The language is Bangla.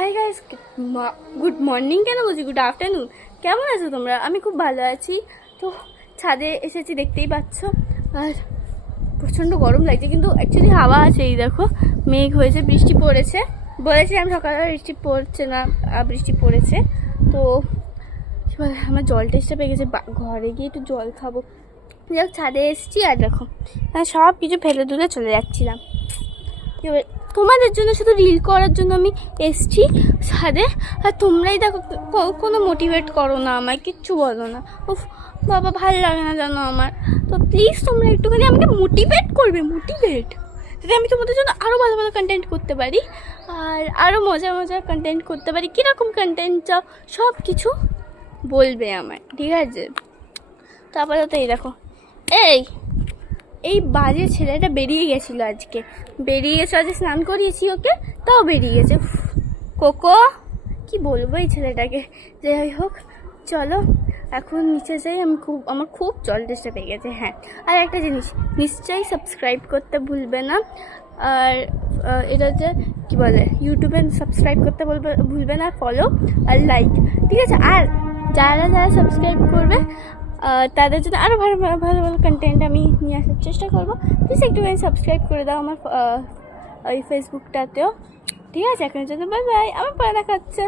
হাই গাইস, গুড মর্নিং কেন বলছি, গুড আফটারনুন। কেমন আছো তোমরা? আমি খুব ভালো আছি। তো ছাদে এসেছি, দেখতেই পাচ্ছ। আর প্রচণ্ড গরম লাগছে, কিন্তু অ্যাকচুয়ালি হাওয়া আছে। এই দেখো, মেঘ হয়েছে, বৃষ্টি পড়েছে। বলেছিলাম সকালবেলা বৃষ্টি পড়ছে না, বৃষ্টি পড়েছে। তো আমার জল টেস্টটা পেয়ে গেছে, ঘরে গিয়ে একটু জল খাবো। যাই হোক, ছাদে এসেছি আর দেখো সব কিছু ফেলে তুলে চলে যাচ্ছিলাম। তোমাদের জন্য, শুধু রিল করার জন্য আমি এসছি ছাদে। আর তোমরাই দেখো, কোনো মোটিভেট করো না আমায়, কিচ্ছু বলো না। উফ বাবা, ভালো লাগে না জানো আমার। তো প্লিজ তোমরা একটুখানি আমাকে মোটিভেট করবে, মোটিভেট, যাতে আমি তোমাদের জন্য আরও ভালো ভালো কন্টেন্ট করতে পারি, আর আরও মজার মজার কন্টেন্ট করতে পারি। কীরকম কন্টেন্ট চাও সব কিছু বলবে আমায়, ঠিক আছে? তো আপাতত এই দেখো, এই বাজে ছেলেটা বেরিয়ে গেছিলো আজকে, বেরিয়ে গেছে। আজকে স্নান করিয়েছি ওকে, তাও বেরিয়ে গেছে। কোকো, কি বলবো এই ছেলেটাকে। যাই হোক, চলো এখন নিচে যাই। আমার খুব জল তেষ্টা পেয়ে গেছে। হ্যাঁ, আর একটা জিনিস, নিশ্চয়ই সাবস্ক্রাইব করতে ভুলবে না। আর এটা হচ্ছে কী বলে, ইউটিউবে সাবস্ক্রাইব করতে ভুলবে না, ফলো আর লাইক, ঠিক আছে? আর যারা যারা সাবস্ক্রাইব করবে তাদের জন্য আরও ভালো ভালো ভালো ভালো কন্টেন্ট আমি নিয়ে আসার চেষ্টা করবো। প্লিজ একটুখানি সাবস্ক্রাইব করে দাও আমার ওই ফেসবুকটাতেও, ঠিক আছে? এখনের জন্য বাই বাই, আমার পরে দেখা হচ্ছে।